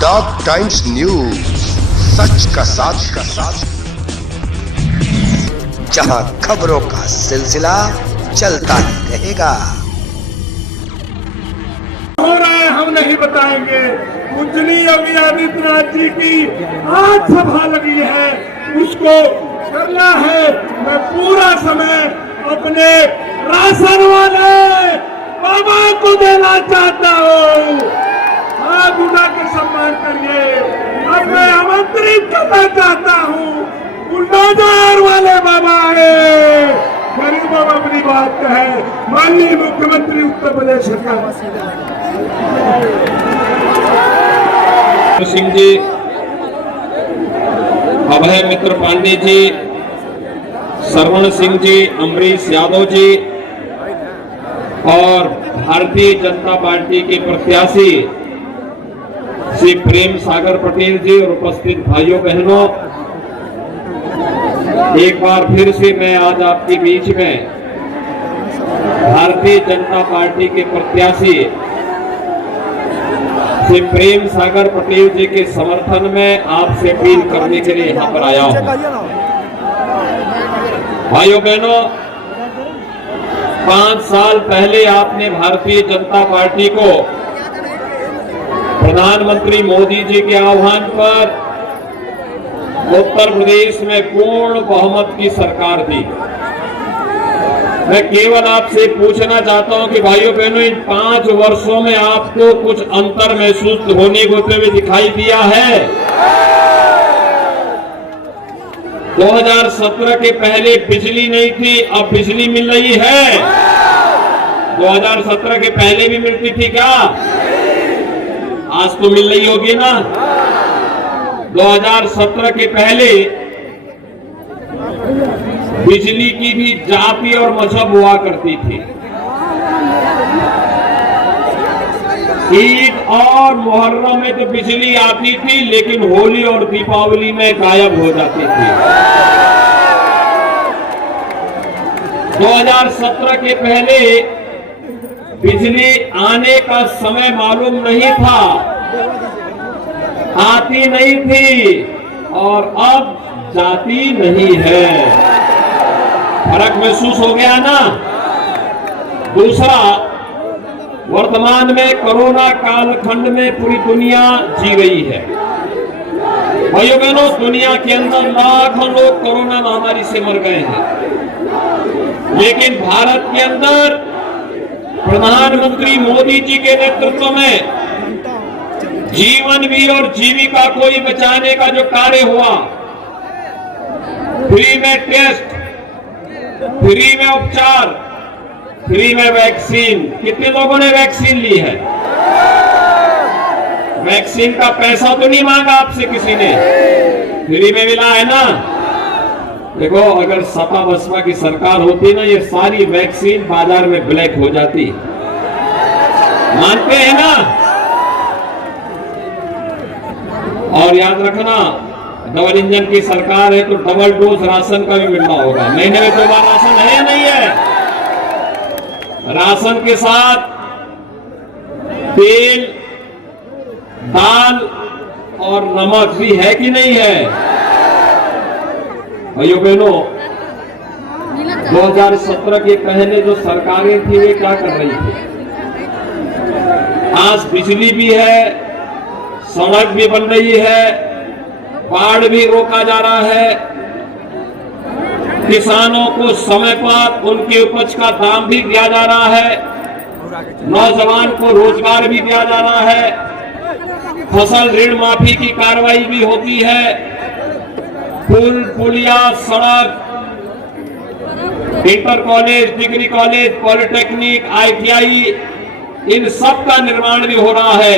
Dog times news, सच का साथ, जहां खबरों का सिलसिला चलता ही रहेगा। हो रहा है हम नहीं बताएंगे। पूजनीय योगी आदित्यनाथ जी की आज सभा लगी है, उसको करना है। मैं पूरा समय अपने राशन वाले बाबा को देना चाहता हूँ। हाथ उठाकर सम्मान करिए। अब मैं आमंत्रित करना चाहता हूँ, बुलडोजर वाले बाबा है, गरीब बाबा अपनी बात कहे। माननीय मुख्यमंत्री उत्तर प्रदेश सरकार सिंह जी, अभय मित्र पांडे जी, श्रवण सिंह जी, अमरीश यादव जी और भारतीय जनता पार्टी के प्रत्याशी श्री प्रेम सागर पटेल जी और उपस्थित भाइयों बहनों, एक बार फिर से मैं आज आपके बीच में भारतीय जनता पार्टी के प्रत्याशी श्री प्रेम सागर पटेल जी के समर्थन में आपसे अपील करने के लिए यहाँ पर आया हूँ। भाइयों बहनों, 5 साल पहले आपने भारतीय जनता पार्टी को प्रधानमंत्री मोदी जी के आह्वान पर उत्तर प्रदेश में पूर्ण बहुमत की सरकार दी। मैं केवल आपसे पूछना चाहता हूं कि भाइयों बहनों, इन 5 वर्षों में आपको कुछ अंतर महसूस होने होते हुए दिखाई दिया है? 2017 के पहले बिजली नहीं थी, अब बिजली मिल रही है। 2017 के पहले भी मिलती थी क्या? आज तो मिल रही होगी ना। 2017 के पहले बिजली की भी जाति और मजहब हुआ करती थी। ईद और मुहर्रम में तो बिजली आती थी, लेकिन होली और दीपावली में गायब हो जाती थी। 2017 के पहले बिजली आने का समय मालूम नहीं था, आती नहीं थी, और अब जाती नहीं है। फर्क महसूस हो गया ना। दूसरा, वर्तमान में कोरोना कालखंड में पूरी दुनिया जी रही है। भाइयों बहनों, दुनिया के अंदर लाखों लोग कोरोना महामारी से मर गए हैं, लेकिन भारत के अंदर प्रधानमंत्री मोदी जी के नेतृत्व में जीवन भी और जीविका को ही बचाने का जो कार्य हुआ, फ्री में टेस्ट, फ्री में उपचार, फ्री में वैक्सीन। कितने लोगों ने वैक्सीन ली है? वैक्सीन का पैसा तो नहीं मांगा आपसे किसी ने, फ्री में मिला है ना। देखो, अगर सपा बसपा की सरकार होती ना, ये सारी वैक्सीन बाजार में ब्लैक हो जाती। मानते हैं ना? और याद रखना, डबल इंजन की सरकार है तो डबल डोज राशन का भी मिलना होगा। महीने में 2 बार राशन है या नहीं है? राशन के साथ तेल, दाल और नमक भी है कि नहीं है? भाइयों बहनों, 2017 के पहले जो सरकारें थी वे क्या कर रही थी? आज बिजली भी है, सड़क भी बन रही है, बाढ़ भी रोका जा रहा है, किसानों को समय पर उनकी उपज का दाम भी दिया जा रहा है, नौजवान को रोजगार भी दिया जा रहा है, फसल ऋण माफी की कार्रवाई भी होती है, पुल, पुलिया, सड़क, inter college, degree college, polytechnic, ITI, इन सब का निर्माण भी हो रहा है।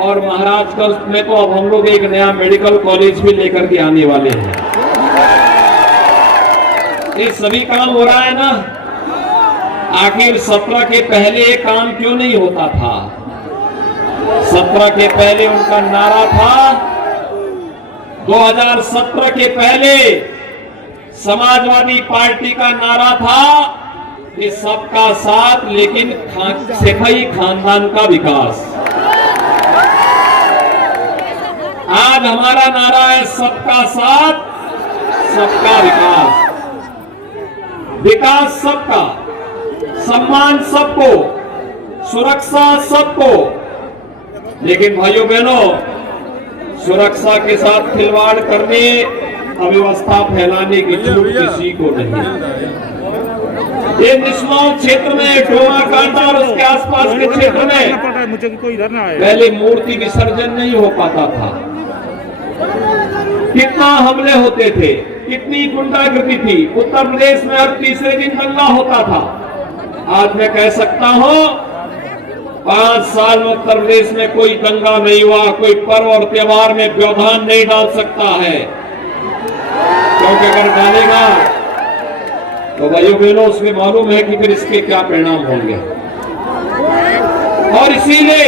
और महाराजगंज में तो अब हम लोग एक नया मेडिकल कॉलेज भी लेकर के आने वाले हैं। ये सभी काम हो रहा है ना। आखिर 17 के पहले ये काम क्यों नहीं होता था? 17 के पहले उनका नारा था, 2017 के पहले समाजवादी पार्टी का नारा था कि सबका साथ लेकिन सेखई खानदान का विकास। आज हमारा नारा है सबका साथ सबका विकास। विकास सबका, सम्मान सबको, सुरक्षा सबको। लेकिन भाइयों बहनों, सुरक्षा के साथ खिलवाड़ करने, अव्यवस्था फैलाने की छूट किसी को नहीं। ये निष्लाव क्षेत्र में, डोमा कांटा और उसके आसपास के क्षेत्र में पहले मूर्ति विसर्जन नहीं हो पाता था। कितना हमले होते थे, कितनी गुंडागर्दी थी। उत्तर प्रदेश में हर तीसरे दिन दंगा होता था। आज मैं कह सकता हूं 5 साल में उत्तर प्रदेश में कोई दंगा नहीं हुआ। कोई पर्व और त्योहार में व्यवधान नहीं डाल सकता है, क्योंकि अगर डालेगा तो भाइयों बहनों उसमें मालूम है कि फिर इसके क्या परिणाम होंगे। और इसीलिए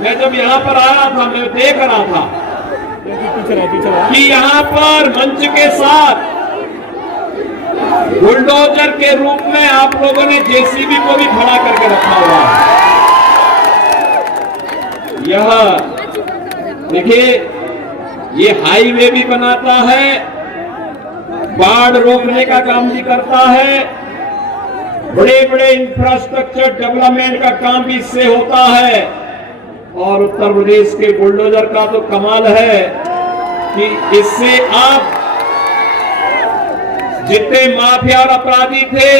मैं जब यहां पर आया था, मैं देख रहा था कि यहां पर मंच के साथ बुलडोजर के रूप में आप लोगों ने जेसीबी को भी खड़ा करके रखा हुआ है। यह देखिए, ये हाईवे भी बनाता है, बाढ़ रोकने का काम भी करता है, बड़े बड़े इंफ्रास्ट्रक्चर डेवलपमेंट का काम भी इससे होता है। और उत्तर प्रदेश के बुलडोजर का तो कमाल है कि इससे आप जितने माफिया और अपराधी थे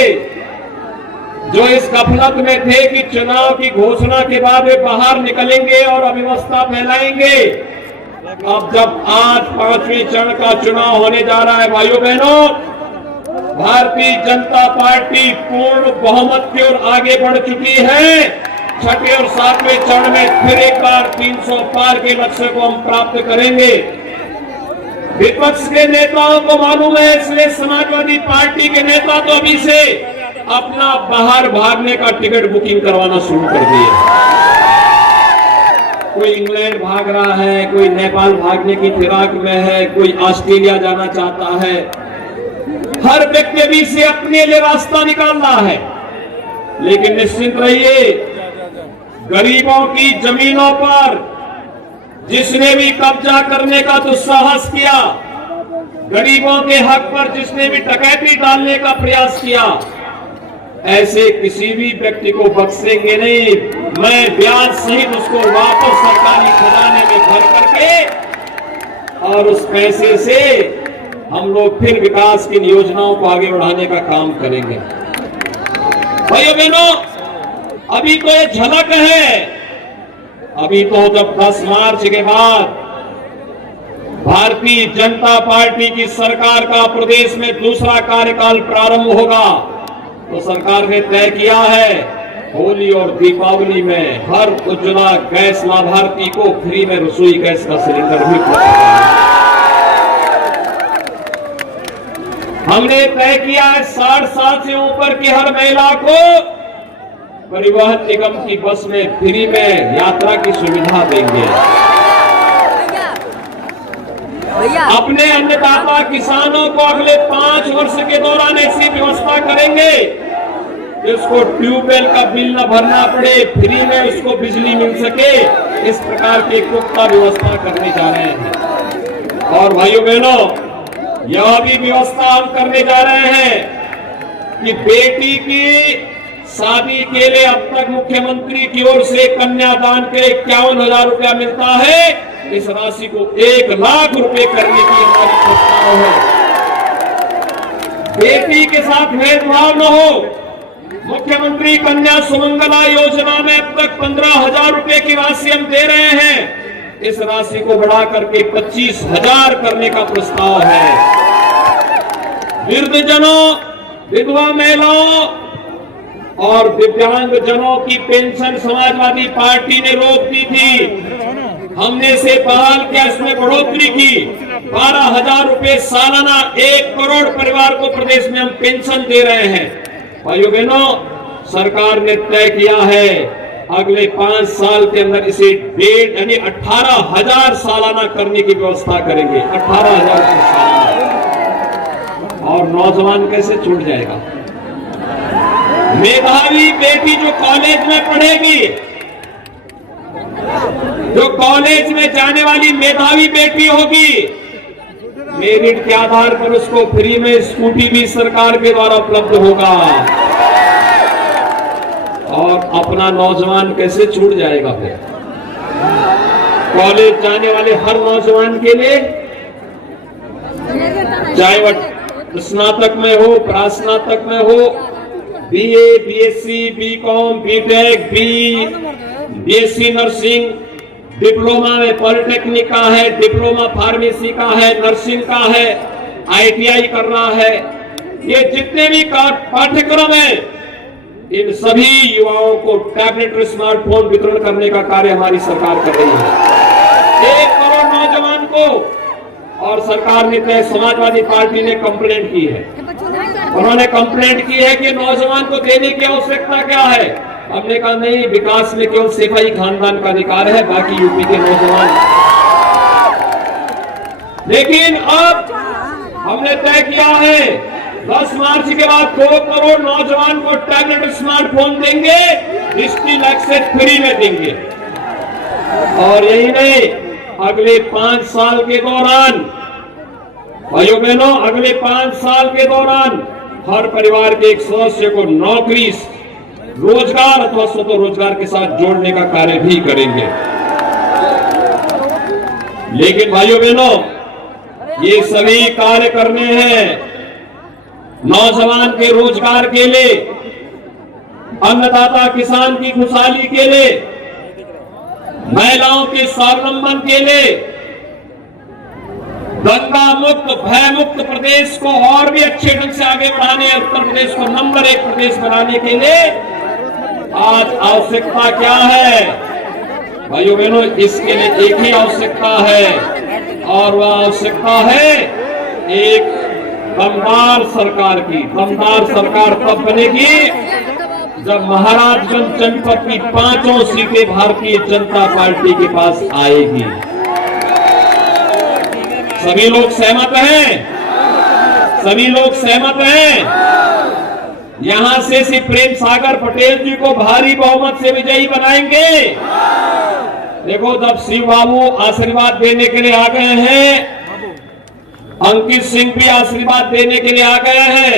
जो इस गफलत में थे कि चुनाव की घोषणा के बाद वे बाहर निकलेंगे और अव्यवस्था फैलाएंगे, अब जब आज 5वें चरण का चुनाव होने जा रहा है भाइयों बहनों, भारतीय जनता पार्टी पूर्ण बहुमत की ओर आगे बढ़ चुकी है। छठे और 7वें चरण में फिर एक बार 300 पार के लक्ष्य को हम प्राप्त करेंगे। विपक्ष के नेताओं को मालूम है, इसलिए समाजवादी पार्टी के नेता तो अभी से अपना बाहर भागने का टिकट बुकिंग करवाना शुरू कर दिए। कोई इंग्लैंड भाग रहा है, कोई नेपाल भागने की फिराक में है, कोई ऑस्ट्रेलिया जाना चाहता है। हर व्यक्ति भी से अपने लिए रास्ता निकाल रहा है। लेकिन निश्चिंत रहिए, गरीबों की जमीनों पर जिसने भी कब्जा करने का दुस्साहस किया, गरीबों के हक पर जिसने भी डकैती डालने का प्रयास किया, ऐसे किसी भी व्यक्ति को बख्शेंगे नहीं। मैं ब्याज सहित उसको वापस सरकारी खजाने में भर करके और उस पैसे से हम लोग फिर विकास की योजनाओं को आगे बढ़ाने का काम करेंगे। भाइयों बहनों, अभी तो ये झलक है। अभी तो जब 10 मार्च के बाद भारतीय जनता पार्टी की सरकार का प्रदेश में दूसरा कार्यकाल प्रारंभ होगा, तो सरकार ने तय किया है होली और दीपावली में हर उज्ज्वला गैस लाभार्थी को फ्री में रसोई गैस का सिलेंडर भी उपलब्ध कराएंगे। हमने तय किया है 60 साल से ऊपर की हर महिला को परिवहन निगम की बस में फ्री में यात्रा की सुविधा देंगे। अपने अन्नदाता किसानों को अगले 5 वर्ष के दौरान ऐसी व्यवस्था करेंगे जिसको ट्यूबवेल का बिल न भरना पड़े, फ्री में उसको बिजली मिल सके। इस प्रकार की पुख्ता व्यवस्था करने जा रहे हैं। और भाइयों बहनों, यह भी व्यवस्था हम करने जा रहे हैं कि बेटी की शादी के लिए अब तक मुख्यमंत्री की ओर से कन्यादान के 51,000 रुपया मिलता है। इस राशि को 1 लाख रुपए करने की हमारी प्रस्ताव है। बेटी के साथ भेदभाव न हो। मुख्यमंत्री कन्या सुमंगला योजना में अब तक 15,000 रुपए की राशि हम दे रहे हैं। इस राशि को बढ़ा करके 25,000 करने का प्रस्ताव है। वृद्धजनों, विधवा महिलाओं और दिव्यांग जनों की पेंशन समाजवादी पार्टी ने रोक दी थी। हमने इसे बहाल किया, इसमें बढ़ोतरी की। 12,000 रुपए सालाना 1 करोड़ परिवार को प्रदेश में हम पेंशन दे रहे हैं। भाइयों बहनों, सरकार ने तय किया है अगले 5 साल के अंदर इसे 1.5 यानी 18,000 सालाना करने की व्यवस्था करेंगे। 18,000 सालाना। और नौजवान कैसे छूट जाएगा? मेधावी बेटी जो कॉलेज में पढ़ेगी जो कॉलेज में जाने वाली मेधावी बेटी होगी, मेरिट के आधार पर उसको फ्री में स्कूटी भी सरकार के द्वारा उपलब्ध होगा। और अपना नौजवान कैसे छूट जाएगा फिर? कॉलेज जाने वाले हर नौजवान के लिए, चाहे वह स्नातक में हो, प्रास्नातक में हो, BA, BSc, BCom, BTech, BSc nursing, diploma में पॉलिटेक्निक का है, डिप्लोमा फार्मेसी का है, नर्सिंग का है, आईटीआई कर रहा है, ये जितने भी पाठ्यक्रम है, इन सभी युवाओं को टैबलेट और स्मार्टफोन वितरण करने का कार्य हमारी सरकार कर रही है। 1 करोड़ नौजवान को। और सरकार ने तय समाजवादी पार्टी ने कंप्लेंट की है, उन्होंने कंप्लेंट की है कि नौजवान को देने की आवश्यकता क्या है। हमने कहा नहीं, विकास में केवल सिपाही खानदान का अधिकार है, बाकी यूपी के नौजवान। लेकिन अब हमने तय किया है 10 मार्च के बाद 2 करोड़ नौजवान को टैबलेट स्मार्टफोन देंगे, डिजिटल एक्सेस फ्री में देंगे। और यही नहीं, अगले 5 साल के दौरान, भाइयों बहनों, अगले 5 साल के दौरान हर परिवार के एक सदस्य को नौकरी, रोजगार अथवा स्वतः रोजगार के साथ जोड़ने का कार्य भी करेंगे। लेकिन भाइयों बहनों, ये सभी कार्य करने हैं नौजवान के रोजगार के लिए, अन्नदाता किसान की खुशहाली के लिए, महिलाओं के स्वावलंबन के लिए, दंगा मुक्त, भय मुक्त प्रदेश को और भी अच्छे ढंग से आगे बढ़ाने, उत्तर प्रदेश को नंबर 1 प्रदेश बनाने के लिए आज आवश्यकता क्या है? भाइयों बहनों, इसके लिए एक ही आवश्यकता है, और वह आवश्यकता है एक दमदार सरकार की। दमदार सरकार तब बनेगी जब महाराजगंज जनपद की 5 सीटें भारतीय जनता पार्टी के पास आएगी। सभी लोग सहमत हैं? सभी लोग सहमत हैं? यहां से श्री प्रेम सागर पटेल जी को भारी बहुमत से विजयी बनाएंगे। देखो, जब शिव बाबू आशीर्वाद देने के लिए आ गए हैं, अंकित सिंह भी आशीर्वाद देने के लिए आ गए हैं,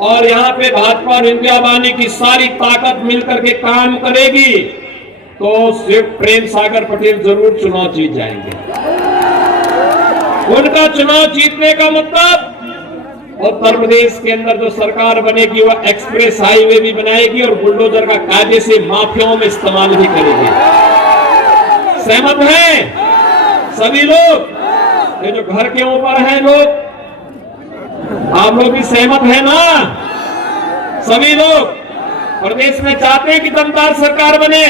और यहाँ पे भाजपा और इंडिया वाहिनी की सारी ताकत मिलकर के काम करेगी, तो सिर्फ प्रेम सागर पटेल जरूर चुनाव जीत जाएंगे। उनका चुनाव जीतने का मतलब उत्तर प्रदेश के अंदर जो सरकार बनेगी वह एक्सप्रेस हाईवे भी बनाएगी और बुलडोजर का कायदे से माफियाओं में इस्तेमाल भी करेगी। सहमत हैं सभी लोग? ये जो घर के ऊपर हैं लोग, आप लोग भी सहमत हैं ना? सभी लोग प्रदेश में चाहते हैं कि दमदार सरकार बने,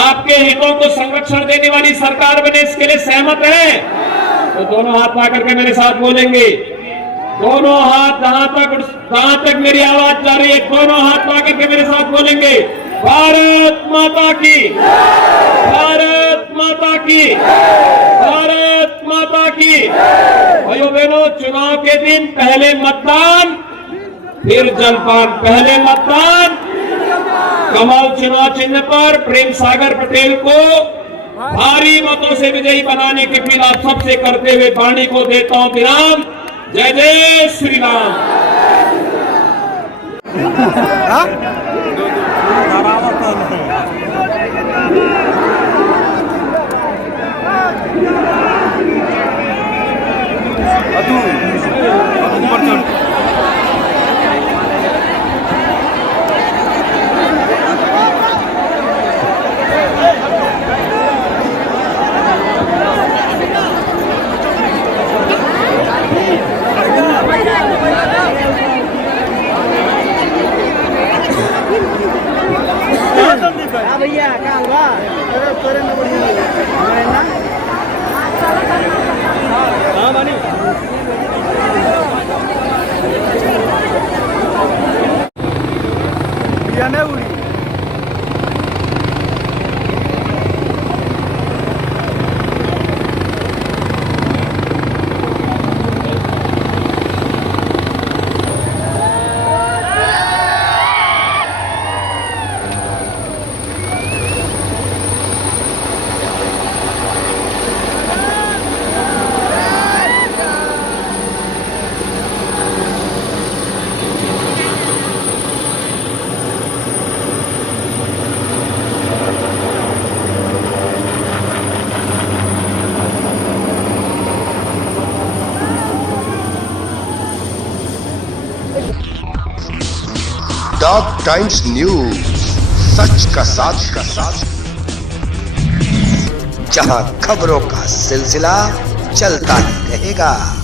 आपके हितों को संरक्षण देने वाली सरकार बने, इसके लिए सहमत हैं? तो दोनों हाथ पा करके मेरे साथ बोलेंगे, दोनों हाथ जहां तक मेरी आवाज जा रही है, दोनों हाथ पा करके मेरे साथ बोलेंगे, भारत माता की, भारत माता की, भारत माता की। भाइयों बहनों, चुनाव के दिन पहले मतदान फिर जलपान। पहले मतदान कमल चुनाव चिन्ह पर प्रेम सागर पटेल को भारी मतों से विजयी बनाने की अपील आप सबसे करते हुए वाणी को देता हूं विराम। जय जय श्री राम। भैया क्या हुआ? हाँ बानी उड़ी डॉग टाइम्स न्यूज, सच का साथ जहां खबरों का सिलसिला चलता ही रहेगा।